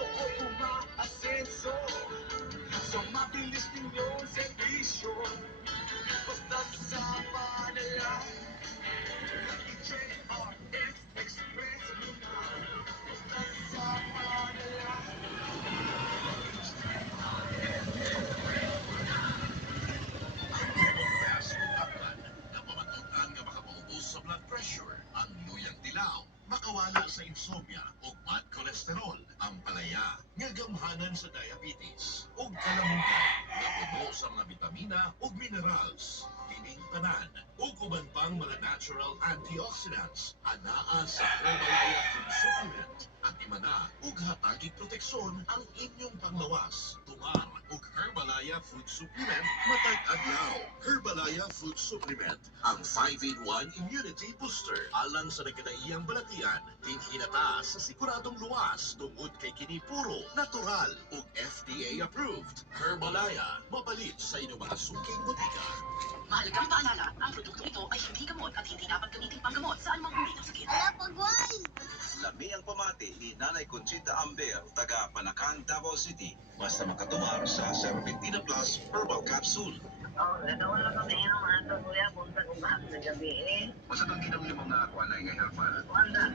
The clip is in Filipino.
puso ko umaasenso sa mabilis ninyong servisyo. Basta sa panalangin JRF Express mo na. Basta sa panalangin Best takpan na pamatukan nga makapaubos sa blood pressure, ang luyang dilaw, makawala sa insomnia o bad cholesterol, ang palaya, nga gamhanan sa diabetes, o kalamutan, nga puno sa mga vitamina o minerals, kining tanan, o kuban pang mga natural antioxidants, anaa sa Herbalaya Food Supplement, at imana ug hatagig proteksyon ang inyong panglawas, tumar ug Herbalaya Food Supplement matag adlaw. Herbalaya Food Supplement, ang 5-in-1 immunity booster alang sa nagkadaiyang balatian, tinhinata sa siguradong luwas tungod kay kini puro natural ug FDA approved. Herbalaya, mapalit sa inyong mga suking botika. Mahalagang paalala, ang produktong ito ay hindi gamot at hindi dapat gamitin panggamot sa anumang uri ng sakit. Ala, pagway! Lami ang pamati ni Nanay Conchita Amber, taga Panakang, Davao City. Basta makatumar sa Serpentina Plus Herbal Capsule. Oo, ganoon lang kami yung ato kuya, punta kong bahag na gabi eh. Basta itong ginamli mga kuanay nga herbal. Wanda,